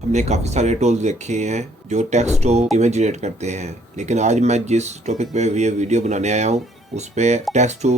हमने काफ़ी सारे टूल्स देखे हैं जो टेक्स्ट टू इमेज जनरेट करते हैं, लेकिन आज मैं जिस टॉपिक पे ये वीडियो बनाने आया हूँ उस पे टेक्स्ट टू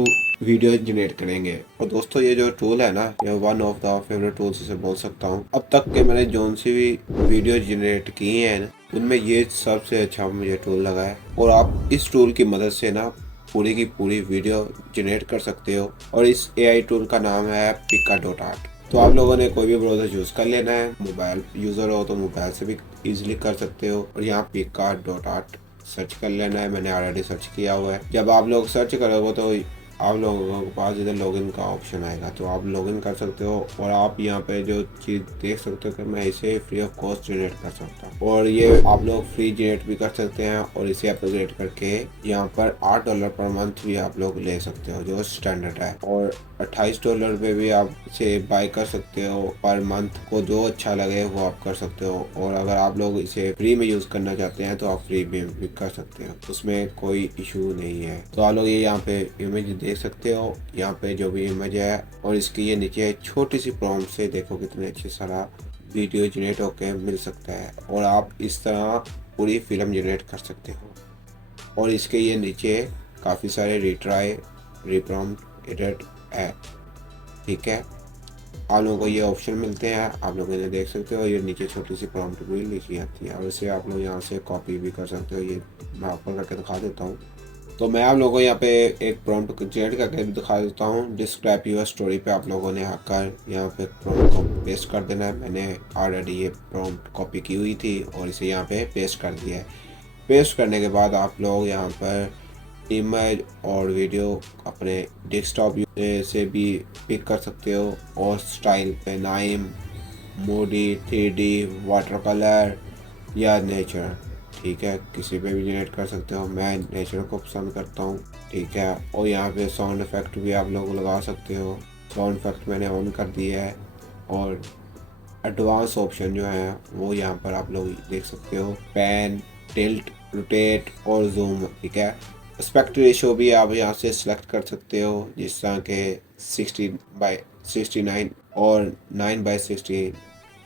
वीडियो जनरेट करेंगे। और दोस्तों ये जो टूल है ना, ये one of the favourite tools इसे बोल सकता हूँ। अब तक के मैंने जोन सी भी वीडियो जनरेट की हैं ना, उनमें ये सबसे अच्छा मुझे टूल लगा है। और आप इस टूल की मदद से ना पूरी की पूरी वीडियो जनरेट कर सकते हो। और इस AI टूल का नाम है Pika.art। तो आप लोगों ने कोई भी ब्राउज़र यूज़ कर लेना है। मोबाइल यूज़र हो तो मोबाइल से भी इजीली कर सकते हो। और यहाँ Pika.art सर्च कर लेना है। मैंने ऑलरेडी सर्च किया हुआ है। जब आप लोग सर्च करोगे तो आप लोगों के पास इधर लॉगिन का ऑप्शन आएगा, तो आप लॉगिन कर सकते हो। और आप यहाँ पे जो चीज़ देख सकते हो कि मैं इसे फ्री ऑफ कॉस्ट जनरेट कर सकता हूँ। और ये आप लोग फ्री जनरेट भी कर सकते हैं और इसे अपग्रेड करके यहाँ पर $8 पर मंथ भी आप लोग ले सकते हो, जो स्टैंडर्ड है। और $28 पे भी आप इसे बाय कर सकते हो पर मंथ को, जो अच्छा लगे वो आप कर सकते हो। और अगर आप लोग इसे फ्री में यूज़ करना चाहते हैं तो आप फ्री में भी कर सकते हो, उसमें कोई इशू नहीं है। तो आप लोग ये यहाँ पे इमेज देख सकते हो, यहाँ पे जो भी इमेज है और इसकी ये नीचे छोटी सी प्रॉम्प्ट से देखो कितने अच्छे सारा वीडियो जनरेट होके मिल सकता है। और आप इस तरह पूरी फिल्म जनरेट कर सकते हो। और इसके ये नीचे काफ़ी सारे रिट्राई, रिप्रॉम्प्ट, एडिट है, ठीक है। आप लोगों को ये ऑप्शन मिलते हैं, आप लोग इन्हें देख सकते हो। ये नीचे छोटी सी प्रॉम्प्ट भी लिखी आती है और इसे आप लोग यहाँ से कॉपी भी कर सकते हो। ये मैं ऊपर करके दिखा देता हूँ। तो मैं आप लोगों को यहाँ पे एक प्रॉम्प्ट जनरेट करके भी दिखा देता हूँ। डिस्क्राइब योर स्टोरी पे आप लोगों ने आकर यहाँ पे प्रॉम्प्ट को पेस्ट कर देना है। मैंने ऑलरेडी ये प्रॉम्प्ट कॉपी की हुई थी और इसे यहाँ पे पेस्ट कर दिया है। पेस्ट करने के बाद आप लोग यहाँ पर इमेज और वीडियो अपने डेस्कटॉप से भी पिक कर सकते हो। और स्टाइल पे नाइम, मोडी, 3D, वाटर कलर या नेचर, ठीक है, किसी पे भी जनरेट कर सकते हो। मैं नेचर को पसंद करता हूँ, ठीक है। और यहाँ पे साउंड इफेक्ट भी आप लोग लगा सकते हो। साउंड इफेक्ट मैंने ऑन कर दिया है। और एडवांस ऑप्शन जो है वो यहाँ पर आप लोग देख सकते हो, पैन, टिल्ट, रोटेट और जूम, ठीक है। एस्पेक्ट रेशियो भी आप यहाँ से सिलेक्ट कर सकते हो, जिस तरह के 16:69 और 9:16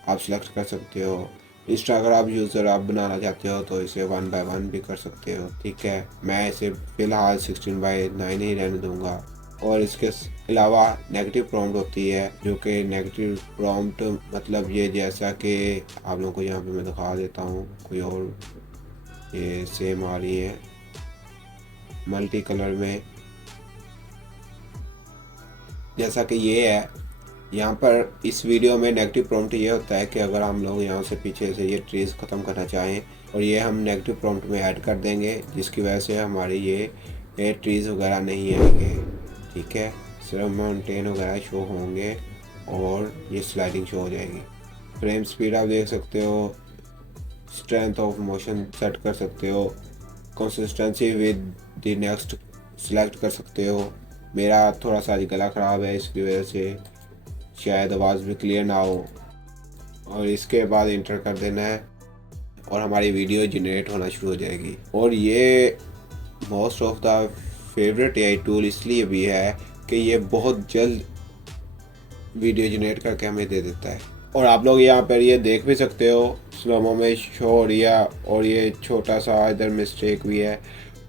आप सिलेक्ट कर सकते हो। इंस्टाग्राम यूज़र आप बनाना चाहते हो तो इसे 1:1 भी कर सकते हो, ठीक है। मैं इसे फ़िलहाल 16:9 ही रहने दूंगा। और इसके अलावा नेगेटिव प्रॉम्प्ट होती है, जो कि नेगेटिव प्रॉम्प्ट मतलब ये, जैसा कि आप लोगों को यहाँ पे मैं दिखा देता हूँ कोई और, ये सेम आ रही है मल्टी कलर में, जैसा कि ये है। यहाँ पर इस वीडियो में नेगेटिव प्रॉम्प्ट ये होता है कि अगर हम लोग यहाँ से पीछे से ये ट्रीज ख़त्म करना चाहें और ये हम नेगेटिव प्रॉम्प्ट में ऐड कर देंगे, जिसकी वजह से हमारी ये ट्रीज़ वगैरह नहीं आएंगे, ठीक है। सिर्फ माउंटेन वगैरह शो होंगे और ये स्लाइडिंग शो हो जाएगी। फ्रेम स्पीड आप देख सकते हो, स्ट्रेंथ ऑफ मोशन सेट कर सकते हो, consistency with the next select कर सकते हो। मेरा थोड़ा सा गला ख़राब है, इसकी वजह से शायद आवाज़ भी क्लियर ना हो। और इसके बाद इंटर कर देना है और हमारी वीडियो जनरेट होना शुरू हो जाएगी। और ये most of the favourite AI tool इसलिए भी है कि ये बहुत जल्द वीडियो जनरेट करके हमें दे देता है। और आप लोग यहाँ पर ये देख भी सकते हो, स्लोमो में शो हो रही है और ये छोटा सा इधर मिस्टेक भी है।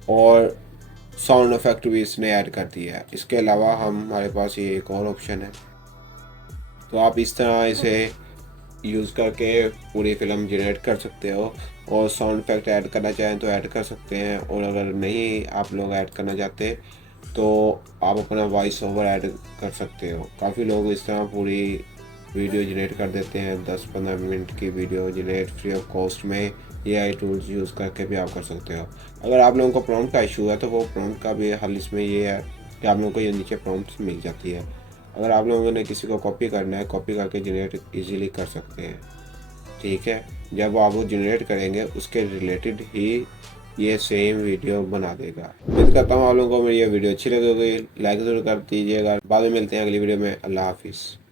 और साउंड इफेक्ट भी इसने ऐड कर दिया है। इसके अलावा हमारे पास ये एक और ऑप्शन है, तो आप इस तरह इसे यूज़ करके पूरी फिल्म जनरेट कर सकते हो। और साउंड इफेक्ट ऐड करना चाहें तो ऐड कर सकते हैं, और अगर नहीं आप लोग ऐड करना चाहते तो आप अपना वॉइस ओवर ऐड कर सकते हो। काफ़ी लोग इस तरह पूरी वीडियो जनरेट कर देते हैं, 10-15 मिनट की video generate free of cost में AI टूल्स यूज़ करके भी आप कर सकते हो। अगर आप लोगों को प्रॉम्प्ट का इशू है तो वो प्रॉम्प्ट का भी हल इसमें ये है कि आप लोगों को ये नीचे प्रॉम्प्ट मिल जाती है। अगर आप लोगों ने किसी को कॉपी करना है, कॉपी करके जनरेट इजीली कर सकते हैं, ठीक है। जब आप वो जनरेट करेंगे उसके रिलेटेड ही ये सेम वीडियो बना देगा। उम्मीद करता हूँ आप लोगों को मेरी ये वीडियो अच्छी लगी होगी। लाइक ज़रूर कर दीजिएगा। बाद में मिलते हैं अगली वीडियो में। अल्लाह हाफिज़।